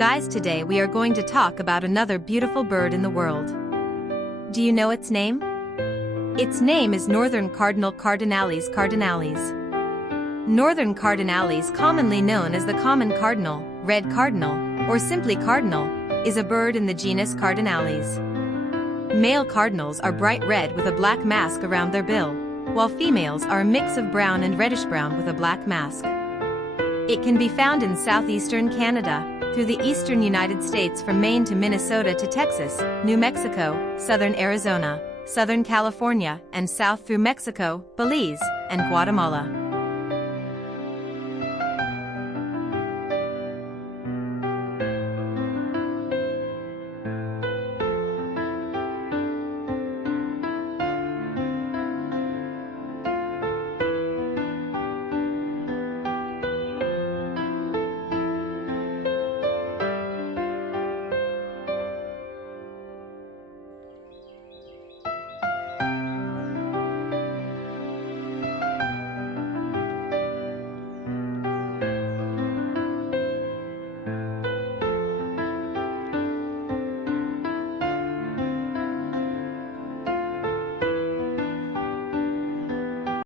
Guys, today we are going to talk about another beautiful bird in the world. Do you know its name? Its name is northern cardinal, Cardinalis cardinalis. Northern cardinalis, commonly known as the common cardinal, red cardinal, or simply cardinal, is a bird in the genus Cardinalis. Male cardinals are bright red with a black mask around their bill, while females are a mix of brown and reddish-brown with a black mask. It can be found in southeastern Canada, through the eastern United States from Maine to Minnesota to Texas, New Mexico, southern Arizona, southern California, and south through Mexico, Belize, and Guatemala.